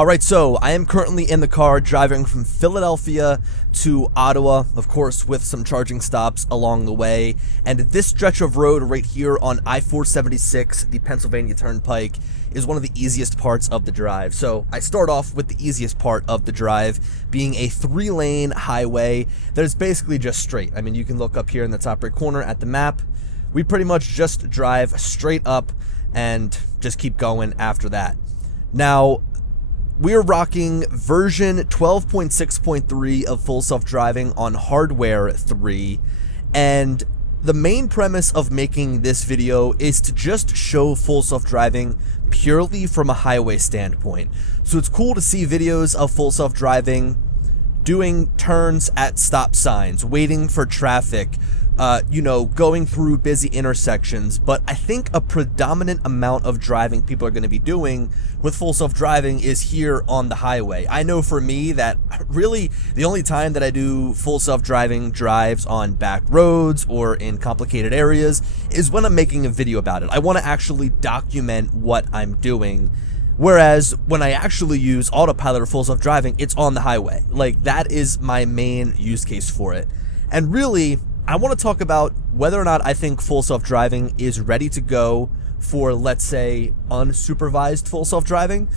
Alright, so I am currently in the car driving from Philadelphia to Ottawa, of course with some charging stops along the way, and this stretch of road right here on I-476, the Pennsylvania Turnpike, is one of the easiest parts of the drive. So I start off with the easiest part of the drive, being a 3-lane highway that is basically just straight. I mean, you can look up here in the top right corner at the map. We pretty much just drive straight up and just keep going after that. Now, we're rocking version 12.6.3 of Full Self-Driving on Hardware 3, and the main premise of making this video is to just show Full Self-Driving purely from a highway standpoint. So it's cool to see videos of Full Self-Driving doing turns at stop signs, waiting for traffic, going through busy intersections, but I think a predominant amount of driving people are going to be doing with Full Self-Driving is here on the highway. I know for me that really the only time that I do Full Self-Driving drives on back roads or in complicated areas is when I'm making a video about it. I want to actually document what I'm doing. Whereas when I actually use autopilot or Full Self-Driving, it's on the highway. Like, that is my main use case for it. And really, I want to talk about whether or not I think Full Self-Driving is ready to go for, let's say, unsupervised Full Self-Driving,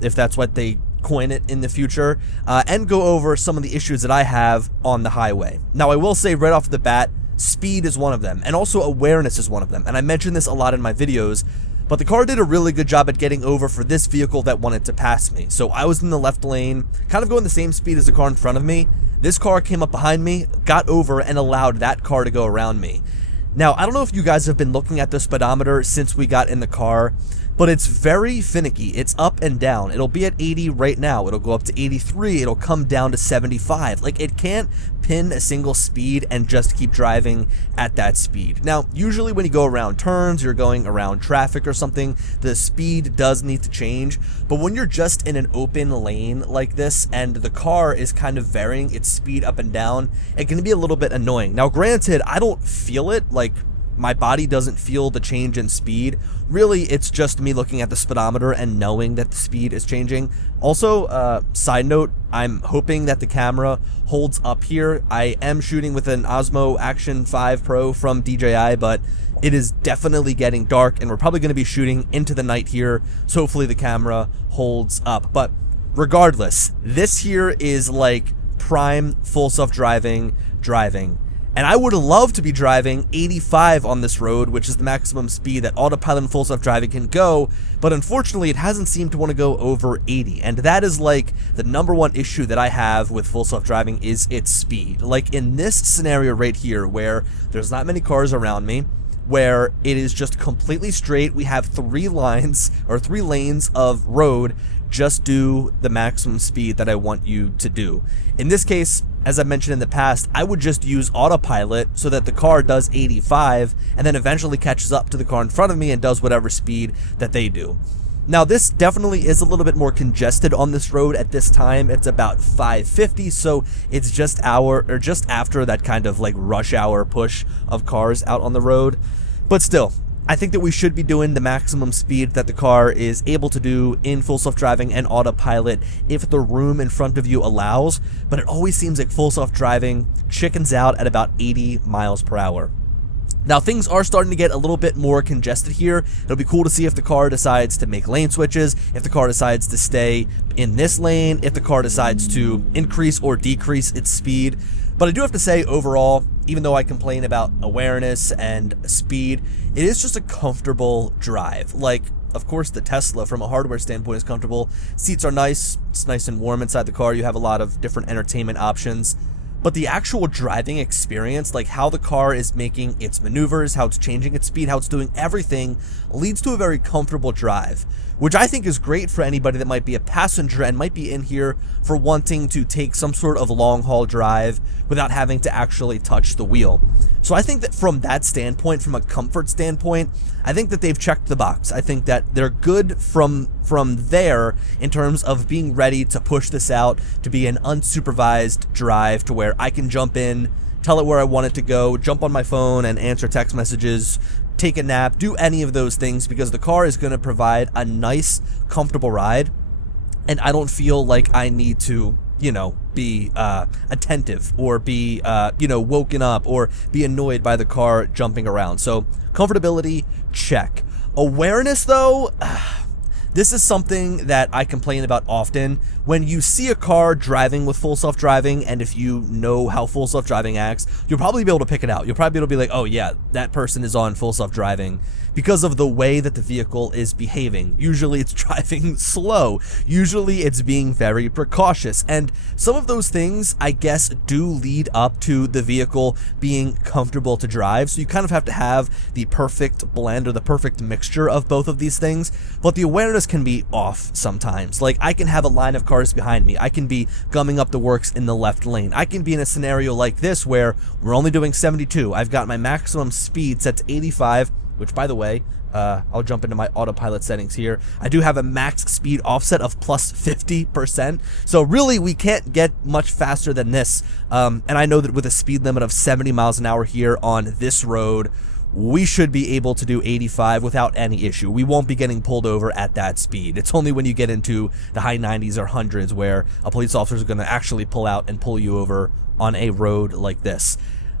if that's what they coin it in the future, and go over some of the issues that I have on the highway. Now, I will say right off the bat, speed is one of them, and also awareness is one of them, and I mention this a lot in my videos, but the car did a really good job at getting over for this vehicle that wanted to pass me. So I was in the left lane, kind of going the same speed as the car in front of me. This car came up behind me, got over, and allowed that car to go around me. Now, I don't know if you guys have been looking at the speedometer since we got in the car, but it's very finicky. It's up and down. It'll be at 80 right now. It'll go up to 83. It'll come down to 75. Like, it can't pin a single speed and just keep driving at that speed. Now, usually when you go around turns, you're going around traffic or something, the speed does need to change. But when you're just in an open lane like this and the car is kind of varying its speed up and down, it can be a little bit annoying. Now, granted, I don't feel it, like, my body doesn't feel the change in speed. Really, it's just me looking at the speedometer and knowing that the speed is changing. Also, side note, I'm hoping that the camera holds up here. I am shooting with an Osmo Action 5 Pro from DJI, but it is definitely getting dark, and we're probably going to be shooting into the night here, so hopefully the camera holds up. But regardless, this here is like prime Full Self-Driving driving. And I would love to be driving 85 on this road, which is the maximum speed that autopilot and Full Self-Driving can go, but unfortunately it hasn't seemed to want to go over 80, and that is like the #1 issue that I have with Full Self-Driving is its speed. Like in this scenario right here, where there's not many cars around me, where it is just completely straight, we have 3 lanes of road, just do the maximum speed that I want you to do. In this case, as I mentioned in the past, I would just use autopilot so that the car does 85 and then eventually catches up to the car in front of me and does whatever speed that they do. Now, this definitely is a little bit more congested on this road at this time. It's about 5:50, so it's just after that kind of like rush hour push of cars out on the road. But still, I think that we should be doing the maximum speed that the car is able to do in Full Self-Driving and autopilot if the room in front of you allows, but it always seems like Full Self-Driving chickens out at about 80 miles per hour. Now, things are starting to get a little bit more congested here. It'll be cool to see if the car decides to make lane switches, if the car decides to stay in this lane, if the car decides to increase or decrease its speed. But I do have to say, overall, even though I complain about awareness and speed, it is just a comfortable drive. Like, of course, the Tesla, from a hardware standpoint, is comfortable. Seats are nice. It's nice and warm inside the car. You have a lot of different entertainment options. But the actual driving experience, like how the car is making its maneuvers, how it's changing its speed, how it's doing everything, leads to a very comfortable drive, which I think is great for anybody that might be a passenger and might be in here for wanting to take some sort of long-haul drive without having to actually touch the wheel. So I think that from that standpoint, from a comfort standpoint, I think that they've checked the box. I think that they're good from there in terms of being ready to push this out to be an unsupervised drive to where I can jump in, tell it where I want it to go, jump on my phone and answer text messages, take a nap, do any of those things, because the car is going to provide a nice, comfortable ride. and I don't feel like I need to, be attentive or be, woken up or be annoyed by the car jumping around. So comfortability, check. Awareness, though, this is something that I complain about often. When you see a car driving with full self-driving, and if you know how full self-driving acts, you'll probably be able to pick it out. You'll probably be able to be like, oh yeah, that person is on full self-driving because of the way that the vehicle is behaving. Usually it's driving slow. Usually it's being very precautious. And some of those things, I guess, do lead up to the vehicle being comfortable to drive. So you kind of have to have the perfect blend or the perfect mixture of both of these things. But the awareness can be off sometimes. Like, I can have a line of cars behind me. I can be gumming up the works in the left lane. I can be in a scenario like this where we're only doing 72. I've got my maximum speed set to 85, which, by the way, I'll jump into my autopilot settings here. I do have a max speed offset of plus 50%. So really, we can't get much faster than this. And I know that with a speed limit of 70 miles an hour here on this road, we should be able to do 85 without any issue. We won't be getting pulled over at that speed. It's only when you get into the high 90s or hundreds where a police officer is going to actually pull out and pull you over on a road like this.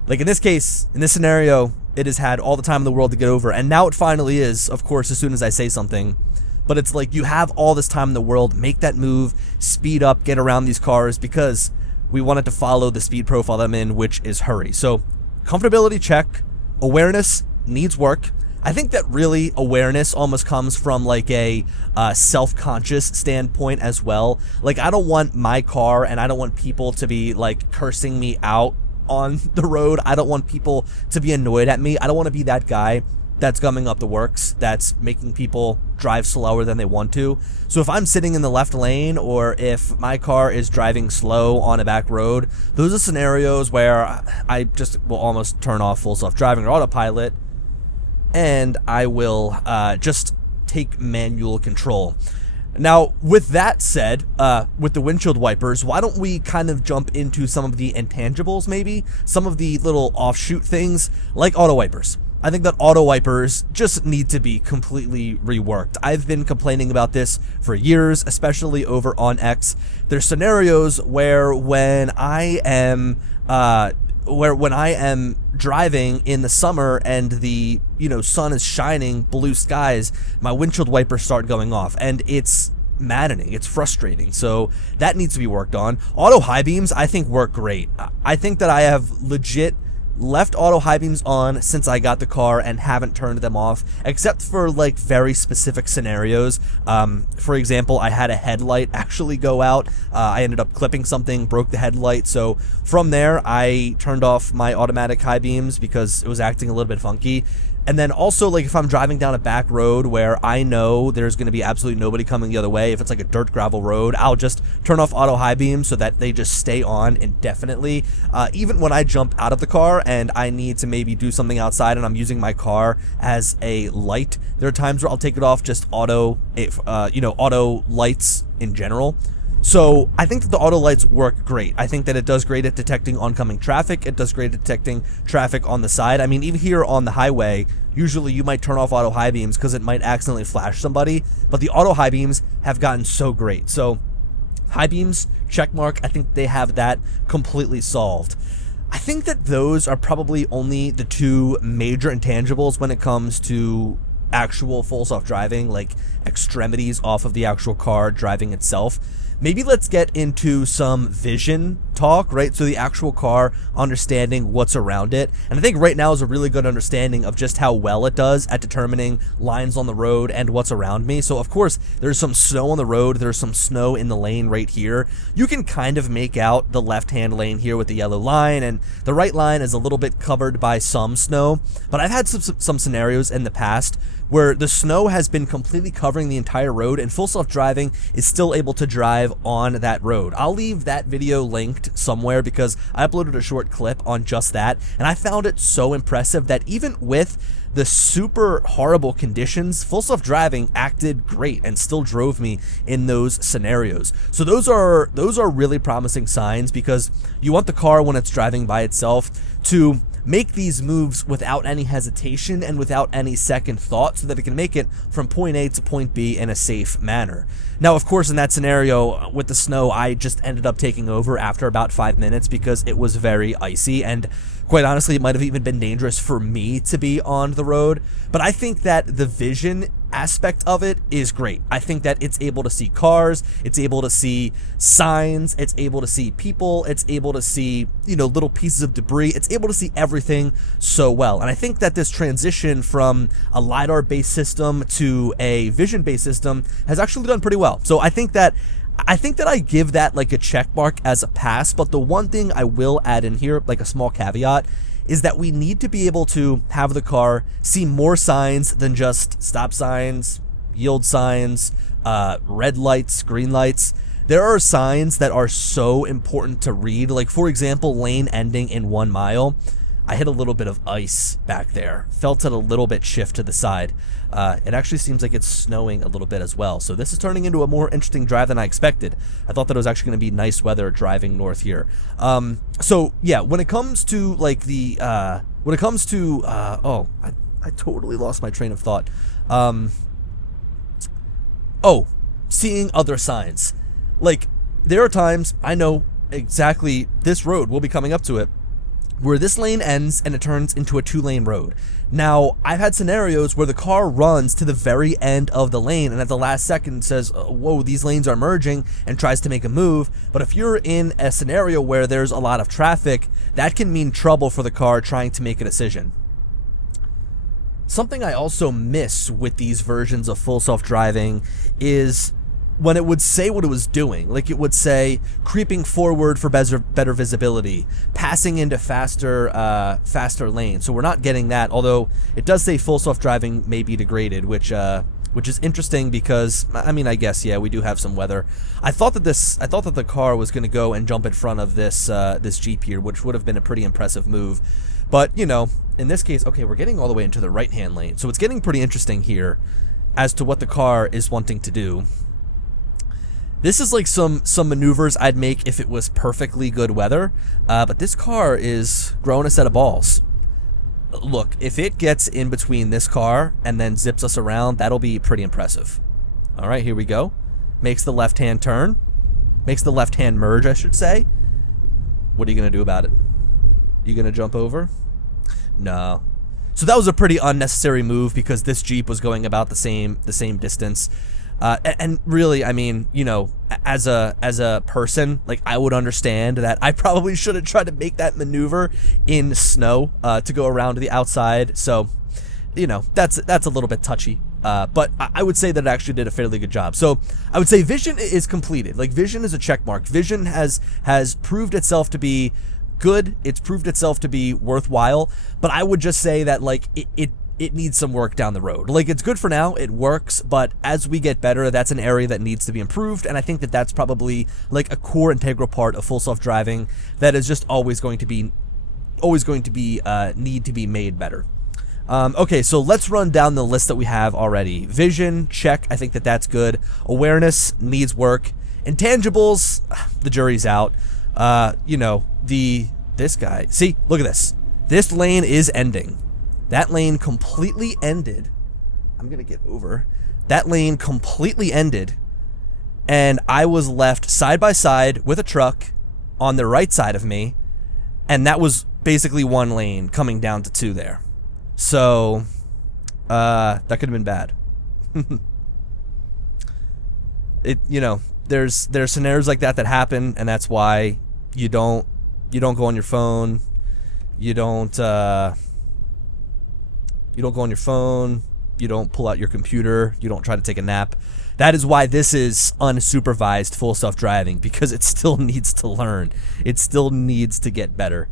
Like in this case, in this scenario, it has had all the time in the world to get over, and now it finally is, of course, as soon as I say something. But it's like, you have all this time in the world, make that move, speed up, get around these cars, because we wanted to follow the speed profile I'm in, which is hurry. So, comfortability, check. Awareness needs work. I think that really awareness almost comes from like a self-conscious standpoint as well. Like, I don't want my car, and I don't want people to be like cursing me out on the road. I don't want people to be annoyed at me. I don't want to be that guy that's gumming up the works, that's making people drive slower than they want to. So if I'm sitting in the left lane, or if my car is driving slow on a back road, those are scenarios where I just will almost turn off full self-driving or autopilot, and I will just take manual control. Now, with that said, with the windshield wipers, why don't we kind of jump into some of the intangibles, maybe? Some of the little offshoot things, like auto wipers. I think that auto wipers just need to be completely reworked. I've been complaining about this for years, especially over on X. There's scenarios where when I am driving in the summer and the sun is shining, blue skies, my windshield wipers start going off, and it's maddening. It's frustrating. So that needs to be worked on. Auto high beams, I think, work great. I think that I have legit left auto high beams on since I got the car and haven't turned them off, except for like very specific scenarios. For example, I had a headlight actually go out. I ended up clipping something, broke the headlight. So from there, I turned off my automatic high beams because it was acting a little bit funky. And then also, like, if I'm driving down a back road where I know there's going to be absolutely nobody coming the other way, if it's like a dirt gravel road, I'll just turn off auto high beams so that they just stay on indefinitely. Even when I jump out of the car and I need to maybe do something outside and I'm using my car as a light, there are times where I'll take it off just auto lights in general. So I think that the auto lights work great. I think that it does great at detecting oncoming traffic. It does great at detecting traffic on the side. I mean, even here on the highway, usually you might turn off auto high beams because it might accidentally flash somebody, but the auto high beams have gotten so great. So high beams, check mark. I think they have that completely solved. I think that those are probably only the two major intangibles when it comes to actual full self-driving, like extremities off of the actual car driving itself. Maybe let's get into some vision talk, right? So the actual car understanding what's around it. And I think right now is a really good understanding of just how well it does at determining lines on the road and what's around me. So of course, there's some snow on the road. There's some snow in the lane right here. You can kind of make out the left-hand lane here with the yellow line, and the right line is a little bit covered by some snow. But I've had some scenarios in the past where the snow has been completely covering the entire road and full self-driving is still able to drive on that road. I'll leave that video linked somewhere because I uploaded a short clip on just that, and I found it so impressive that even with the super horrible conditions, full self-driving acted great and still drove me in those scenarios. So those are really promising signs, because you want the car when it's driving by itself to make these moves without any hesitation and without any second thought so that it can make it from point A to point B in a safe manner. Now, of course, in that scenario with the snow, I just ended up taking over after about 5 minutes because it was very icy, and quite honestly, it might have even been dangerous for me to be on the road. But I think that the vision aspect of it is great. I think that it's able to see cars, it's able to see signs, it's able to see people, it's able to see, little pieces of debris, it's able to see everything so well. And I think that this transition from a LiDAR-based system to a vision-based system has actually done pretty well. So I think that I give that like a check mark as a pass, but the one thing I will add in here, like a small caveat, is that we need to be able to have the car see more signs than just stop signs, yield signs, red lights, green lights. There are signs that are so important to read. Like, for example, lane ending in 1 mile. I hit a little bit of ice back there. Felt it a little bit shift to the side. It actually seems like it's snowing a little bit as well. So this is turning into a more interesting drive than I expected. I thought that it was actually going to be nice weather driving north here. So yeah, when it comes to like the, I totally lost my train of thought. Seeing other signs. Like, there are times, I know exactly this road, we'll be coming up to it, where this lane ends and it turns into a 2-lane road. Now, I've had scenarios where the car runs to the very end of the lane and at the last second says, whoa, these lanes are merging, and tries to make a move. But if you're in a scenario where there's a lot of traffic, that can mean trouble for the car trying to make a decision. Something I also miss with these versions of full self-driving is when it would say what it was doing. Like, it would say creeping forward for better visibility, passing into faster lanes. So we're not getting that, although it does say full self-driving may be degraded, which is interesting because, I mean, I guess, yeah, we do have some weather. I thought that the car was going to go and jump in front of this Jeep here, which would have been a pretty impressive move. But, in this case, okay, we're getting all the way into the right-hand lane. So it's getting pretty interesting here as to what the car is wanting to do. This is like some maneuvers I'd make if it was perfectly good weather, but this car is growing a set of balls. Look, if it gets in between this car and then zips us around, that'll be pretty impressive. All right, here we go. Makes the left-hand turn. Makes the left-hand merge, I should say. What are you going to do about it? You going to jump over? No. So that was a pretty unnecessary move because this Jeep was going about the same distance. And really, I mean, as a person, like, I would understand that I probably shouldn't try to make that maneuver in snow to go around to the outside. So, that's a little bit touchy. But I would say that it actually did a fairly good job. So I would say vision is completed. Like, vision is a check mark. Vision has proved itself to be good. It's proved itself to be worthwhile. But I would just say that, like, it needs some work down the road. Like, it's good for now, it works, but as we get better, that's an area that needs to be improved, and I think that that's probably like a core integral part of full self-driving that is just always going to be need to be made better. Okay, so let's run down the list that we have already. Vision, check, I think that that's good. Awareness needs work. Intangibles, the jury's out. This guy, see, look at this. This lane is ending. That lane completely ended. I'm going to get over. That lane completely ended, and I was left side by side with a truck on the right side of me, and that was basically 1 lane coming down to 2 there. So, that could have been bad. There's scenarios like that happen, and that's why you don't go on your phone. You don't go on your phone, you don't pull out your computer, you don't try to take a nap. That is why this is unsupervised full self-driving, because it still needs to learn. It still needs to get better.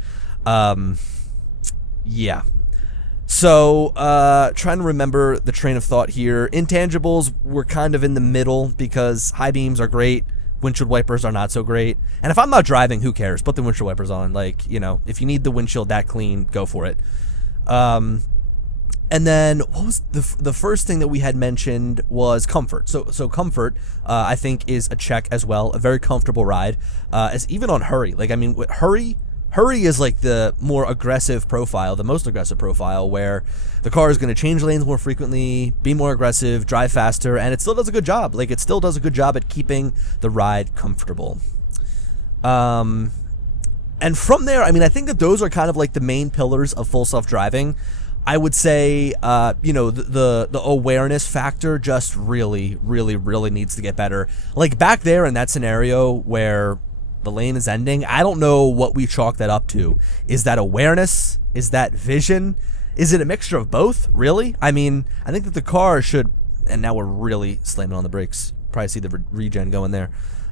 Yeah. So, trying to remember the train of thought here. Intangibles, we're kind of in the middle because high beams are great, windshield wipers are not so great. And if I'm not driving, who cares? Put the windshield wipers on. Like, if you need the windshield that clean, go for it. And then what was the first thing that we had mentioned was comfort. So comfort, I think, is a check as well. A very comfortable ride, as even on hurry. Like, I mean, with hurry Hurry is like the more aggressive profile, the most aggressive profile, where the car is going to change lanes more frequently, be more aggressive, drive faster, and it still does a good job. Like, it still does a good job at keeping the ride comfortable. And from there, I mean, I think that those are kind of like the main pillars of full self-driving. I would say, you know, the awareness factor just really needs to get better. Like, back there in that scenario where the lane is ending, I don't know what we chalk that up to. Is that awareness? Is that vision? Is it a mixture of both, really? I mean, I think that the car should, and now we're really slamming on the brakes. Probably see the regen going there.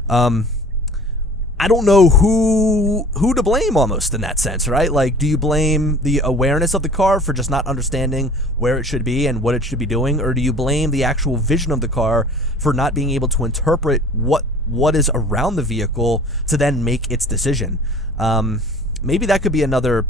I don't know who to blame almost in that sense, right? Like, do you blame the awareness of the car for just not understanding where it should be and what it should be doing? Or do you blame the actual vision of the car for not being able to interpret what is around the vehicle to then make its decision? Maybe that could be another,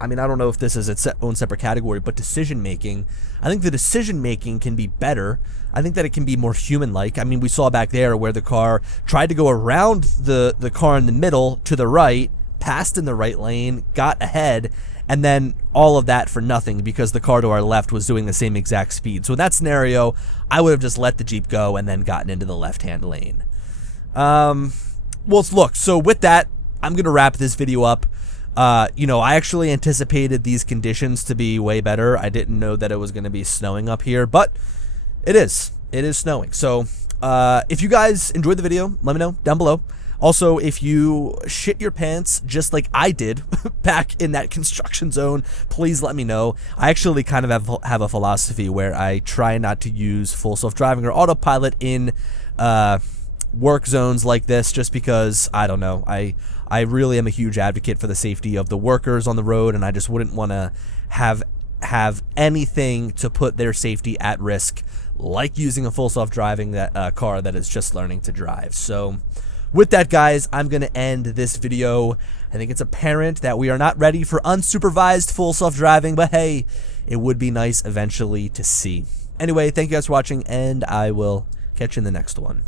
I mean, I don't know if this is its own separate category, but decision making. I think the decision making can be better. I think that it can be more human-like. I mean, we saw back there where the car tried to go around the car in the middle to the right, passed in the right lane, got ahead, and then all of that for nothing because the car to our left was doing the same exact speed. So in that scenario, I would have just let the Jeep go and then gotten into the left-hand lane. Well, look, so with that, I'm going to wrap this video up. You know, I actually anticipated these conditions to be way better. I didn't know that it was going to be snowing up here, but it is snowing. So, if you guys enjoyed the video, let me know down below. Also, if you shit your pants just like I did back in that construction zone, please let me know. I actually kind of have a philosophy where I try not to use full self-driving or autopilot in, work zones like this, just because, I don't know, I really am a huge advocate for the safety of the workers on the road, and I just wouldn't want to have anything to put their safety at risk, like using a full self-driving car that is just learning to drive. So with that, guys, I'm going to end this video. I think it's apparent that we are not ready for unsupervised full self-driving, but hey, it would be nice eventually to see. Anyway, thank you guys for watching, and I will catch you in the next one.